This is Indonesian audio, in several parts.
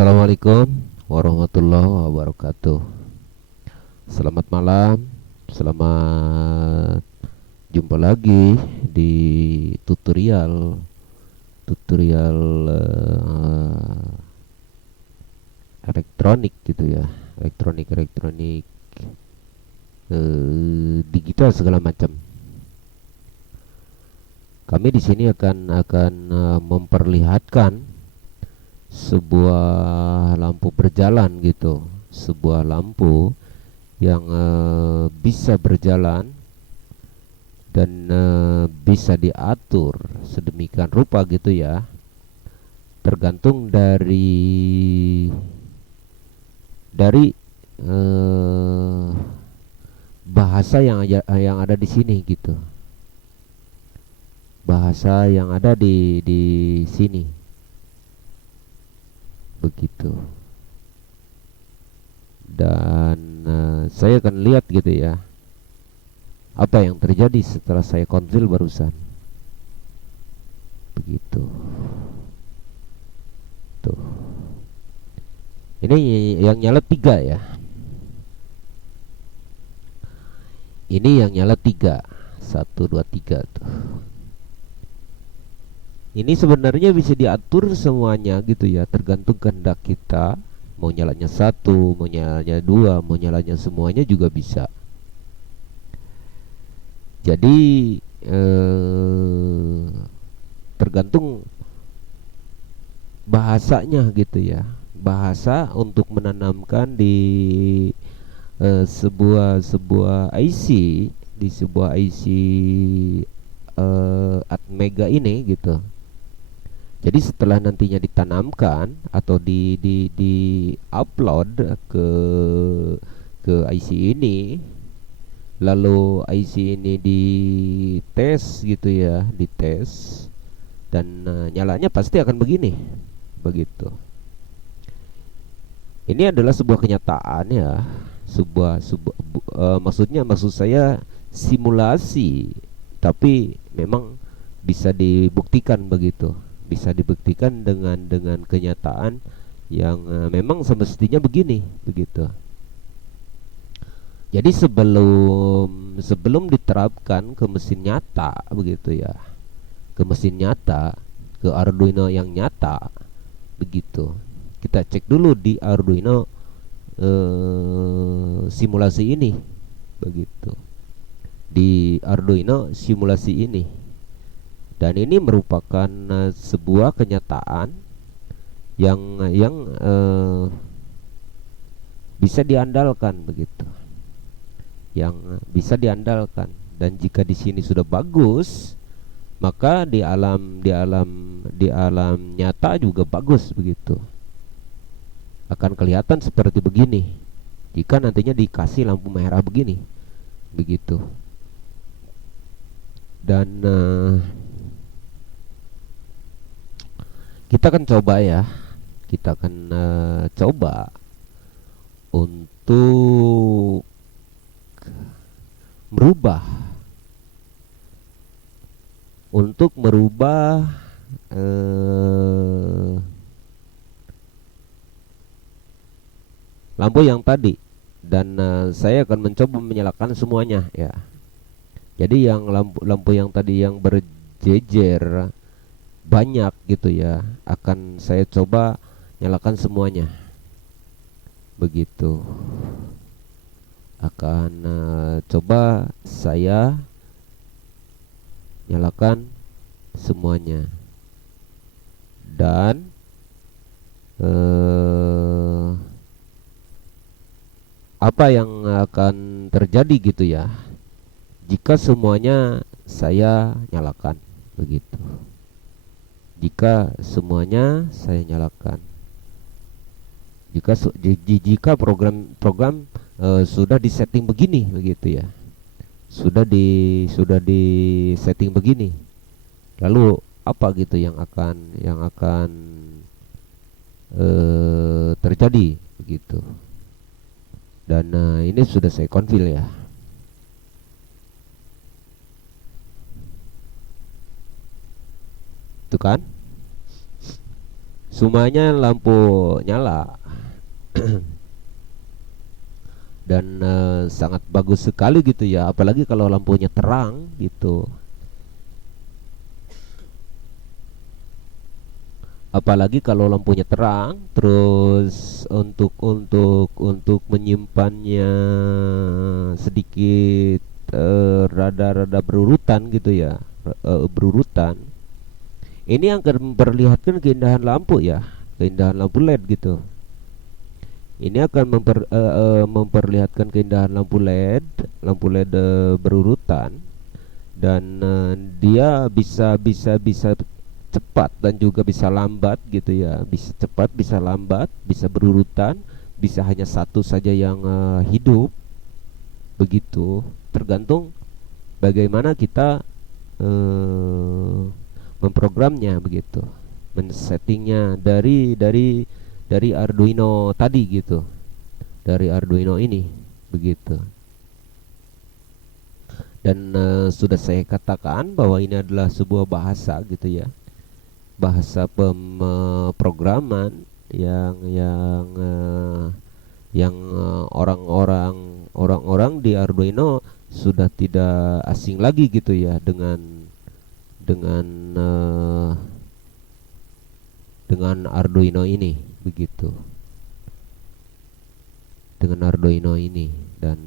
Assalamualaikum warahmatullahi wabarakatuh. Selamat malam, selamat jumpa lagi di tutorial tutorial elektronik gitu ya, elektronik digital segala macam. Kami di sini akan memperlihatkan sebuah lampu berjalan gitu, sebuah lampu yang bisa berjalan dan bisa diatur sedemikian rupa gitu ya, tergantung dari bahasa yang ada di sini gitu, bahasa yang ada di sini begitu. Dan saya akan lihat gitu ya, apa yang terjadi setelah saya konfil barusan begitu. Tuh, ini yang nyala tiga ya, ini yang nyala tiga, satu dua tiga tuh. Ini sebenarnya bisa diatur semuanya gitu ya, tergantung kehendak kita. Mau nyalanya satu, mau nyalanya dua, mau nyalanya semuanya juga bisa. Jadi tergantung bahasanya gitu ya. Bahasa untuk menanamkan di sebuah IC, di sebuah IC Atmega ini gitu. Jadi setelah nantinya ditanamkan atau di upload ke IC ini, lalu IC ini dites gitu ya, dites dan nyalanya pasti akan begini, begitu. Ini adalah sebuah kenyataan ya, maksud saya simulasi, tapi memang bisa dibuktikan begitu, bisa dibuktikan dengan kenyataan yang memang semestinya begini begitu. Jadi sebelum diterapkan ke mesin nyata begitu ya, ke mesin nyata, ke Arduino yang nyata begitu, kita cek dulu di Arduino simulasi ini begitu, di Arduino simulasi ini. Dan ini merupakan sebuah kenyataan yang bisa diandalkan begitu, yang bisa diandalkan. Dan jika di sini sudah bagus, maka di alam nyata juga bagus begitu, akan kelihatan seperti begini jika nantinya dikasih lampu merah begini begitu. Dan kita akan coba ya, kita akan coba untuk merubah lampu yang tadi. Dan saya akan mencoba menyalakan semuanya ya. Jadi yang lampu yang tadi yang berjejer banyak gitu ya, akan saya coba nyalakan semuanya begitu. Akan coba saya nyalakan semuanya. Dan apa yang akan terjadi gitu ya jika semuanya saya nyalakan begitu, jika semuanya saya nyalakan, jika program sudah disetting begini begitu ya, sudah di setting begini, lalu apa gitu yang akan terjadi begitu. Dan ini sudah saya konfil ya. Itu kan semuanya lampu nyala. Dan sangat bagus sekali gitu ya, apalagi kalau lampunya terang gitu. Apalagi kalau lampunya terang, terus untuk menyimpannya sedikit rada-rada berurutan gitu ya, berurutan. Ini yang akan memperlihatkan keindahan lampu ya, keindahan lampu LED gitu. Ini akan memperlihatkan keindahan lampu LED berurutan, dan dia bisa cepat dan juga bisa lambat gitu ya, bisa cepat, bisa lambat, bisa berurutan, bisa hanya satu saja yang hidup begitu, tergantung bagaimana kita eh, memprogramnya begitu, men-settingnya dari Arduino tadi gitu, dari Arduino ini begitu. Dan sudah saya katakan bahwa ini adalah sebuah bahasa gitu ya, bahasa pemrograman yang orang-orang di Arduino sudah tidak asing lagi gitu ya dengan eh, dengan Arduino ini begitu, dengan Arduino ini. Dan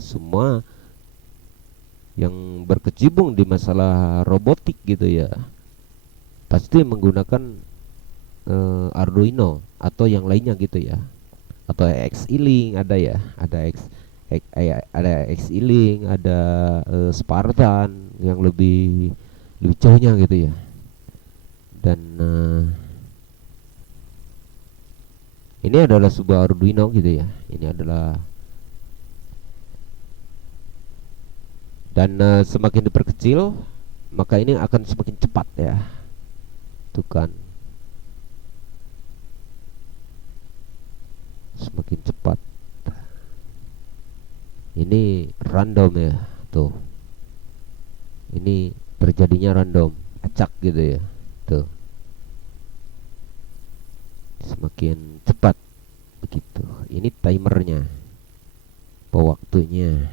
semua yang berkecimpung di masalah robotik gitu ya pasti menggunakan Arduino atau yang lainnya gitu ya, atau X-Link ada ya, ada X-Link, ada Spartan yang lebih lebih jauhnya gitu ya. Dan ini adalah sebuah Arduino gitu ya, ini adalah, dan semakin diperkecil maka ini akan semakin cepat ya, tuh kan, semakin cepat. Ini random ya, tuh, ini terjadinya random, acak gitu ya, tuh, semakin cepat begitu. Ini timernya, pewaktunya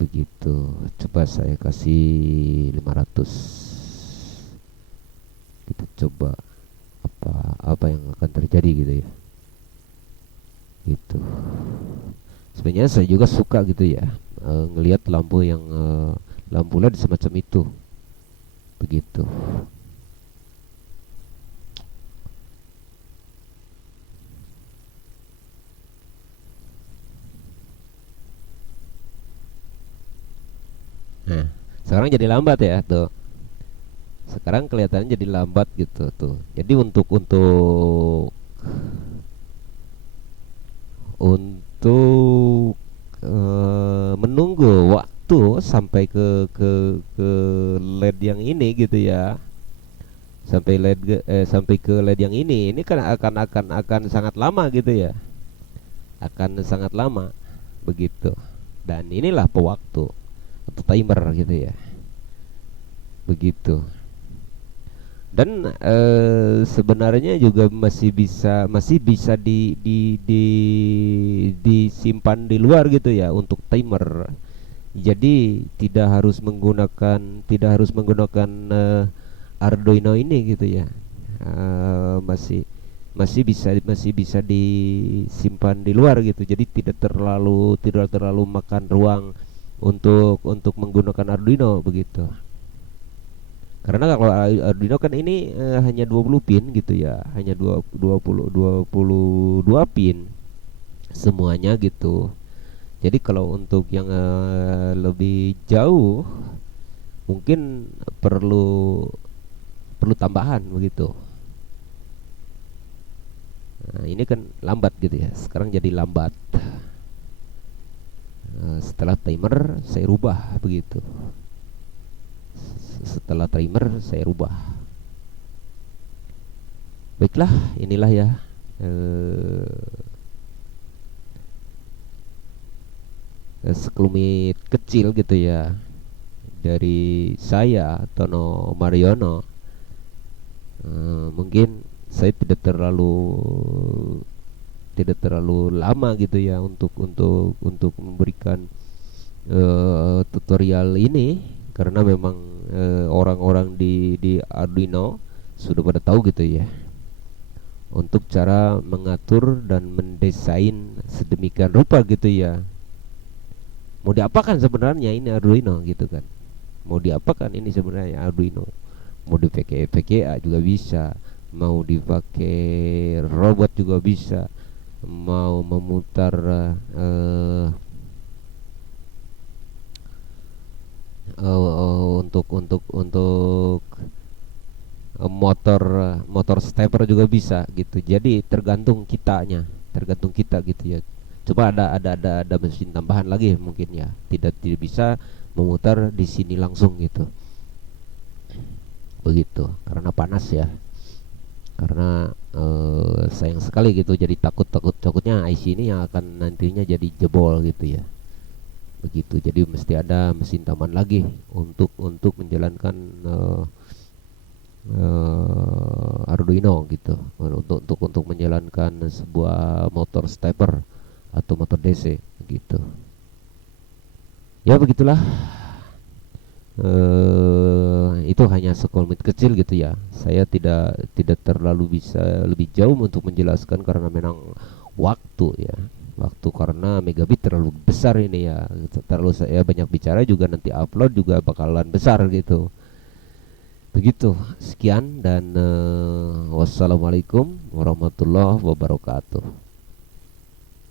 begitu. Coba saya kasih 500, kita coba apa apa yang akan terjadi gitu ya, gitu. Sebenarnya saya juga suka gitu ya, ngelihat lampu LED semacam itu begitu. Nah, sekarang jadi lambat ya tuh. Sekarang kelihatannya jadi lambat gitu tuh. Jadi untuk menunggu waktu sampai ke LED yang ini gitu ya. Sampai ke LED yang ini kan akan sangat lama gitu ya. Akan sangat lama begitu. Dan inilah pewaktu atau timer gitu ya. Begitu. Dan sebenarnya juga masih bisa disimpan di luar gitu ya untuk timer. Jadi tidak harus menggunakan Arduino ini gitu ya. Eh, masih masih bisa disimpan di luar gitu. Jadi tidak terlalu makan ruang untuk menggunakan Arduino begitu. Karena kalau Arduino kan ini hanya 20 pin gitu ya, hanya 22 pin semuanya gitu. Jadi kalau untuk yang lebih jauh mungkin perlu perlu tambahan begitu. Nah, ini kan lambat gitu ya. Sekarang jadi lambat. Setelah timer saya rubah begitu. Setelah timer saya rubah. Baiklah, inilah ya sekelumit kecil gitu ya dari saya Tono Mariono. Mungkin saya tidak terlalu lama gitu ya untuk memberikan tutorial ini, karena memang orang-orang di Arduino sudah pada tahu gitu ya untuk cara mengatur dan mendesain sedemikian rupa gitu ya. Mau diapakan sebenarnya ini Arduino gitu kan? Mau diapakan ini sebenarnya Arduino? Mau dipakai VGA juga bisa, mau dipakai robot juga bisa, mau memutar untuk motor stepper juga bisa gitu. Jadi tergantung kita gitu ya. Coba ada mesin tambahan lagi mungkin ya, tidak bisa memutar di sini langsung gitu, begitu, karena panas ya, karena sayang sekali gitu, jadi takutnya IC ini yang akan nantinya jadi jebol gitu ya, begitu. Jadi mesti ada mesin tambahan lagi untuk menjalankan Arduino gitu, untuk menjalankan sebuah motor stepper atau motor DC gitu. Ya begitulah, itu hanya sekelumit kecil gitu ya. Saya tidak terlalu bisa lebih jauh untuk menjelaskan karena memang waktu ya. Waktu karena megabit terlalu besar ini ya. Terlalu saya banyak bicara juga, nanti upload juga bakalan besar gitu. Begitu. Sekian dan wassalamualaikum warahmatullahi wabarakatuh.